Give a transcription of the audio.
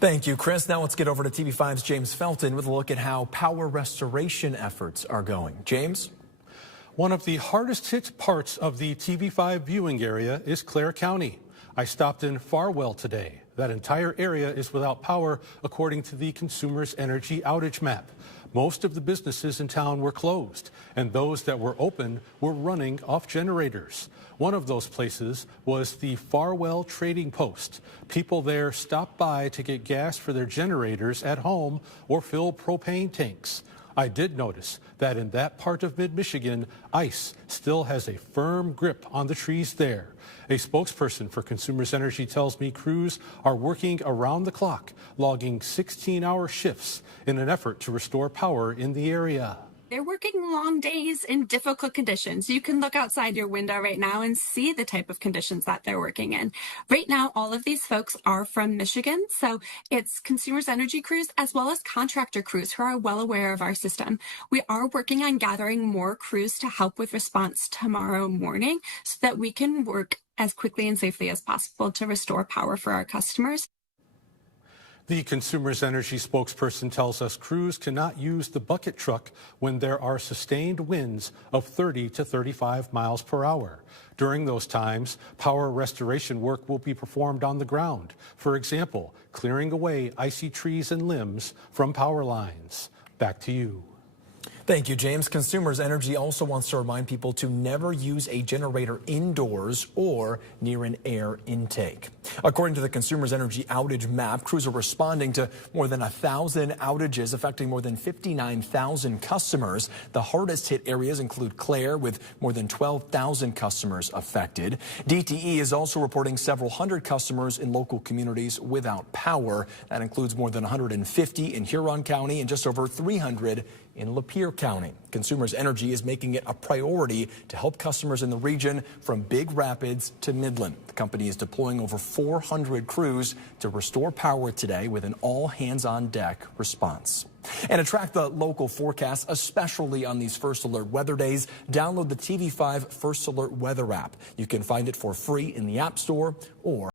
Thank you, Chris. Now let's get over to TV5's James Felton with a look at how power restoration efforts are going. James? One of the hardest hit parts of the TV5 viewing area is Clare County. I stopped in Farwell today. That entire area is without power according to the Consumers Energy outage map. Most of the businesses in town were closed, and those that were open were running off generators. One of those places was the Farwell Trading Post. People there stopped by to get gas for their generators at home or fill propane tanks. I did notice that in that part of mid-Michigan, ice still has a firm grip on the trees there. A spokesperson for Consumers Energy tells me crews are working around the clock, logging 16-hour shifts in an effort to restore power in the area. They're working long days in difficult conditions. You can look outside your window right now and see the type of conditions that they're working in. Right now, all of these folks are from Michigan, so it's Consumers Energy crews as well as contractor crews who are well aware of our system. We are working on gathering more crews to help with response tomorrow morning so that we can work as quickly and safely as possible to restore power for our customers. The Consumers Energy spokesperson tells us crews cannot use the bucket truck when there are sustained winds of 30 to 35 miles per hour. During those times, power restoration work will be performed on the ground. For example, clearing away icy trees and limbs from power lines. Back to you. Thank you, James. Consumers Energy also wants to remind people to never use a generator indoors or near an air intake. According to the Consumers Energy outage map, crews are responding to more than 1,000 outages affecting more than 59,000 customers. The hardest hit areas include Clare, with more than 12,000 customers affected. DTE is also reporting several hundred customers in local communities without power. That includes more than 150 in Huron County and just over 300 in Lapeer County. Consumers Energy is making it a priority to help customers in the region from Big Rapids to Midland. The company is deploying over 400 crews to restore power today with an all-hands-on-deck response. And to track the local forecast, especially on these First Alert weather days, download the TV5 First Alert weather app. You can find it for free in the App Store or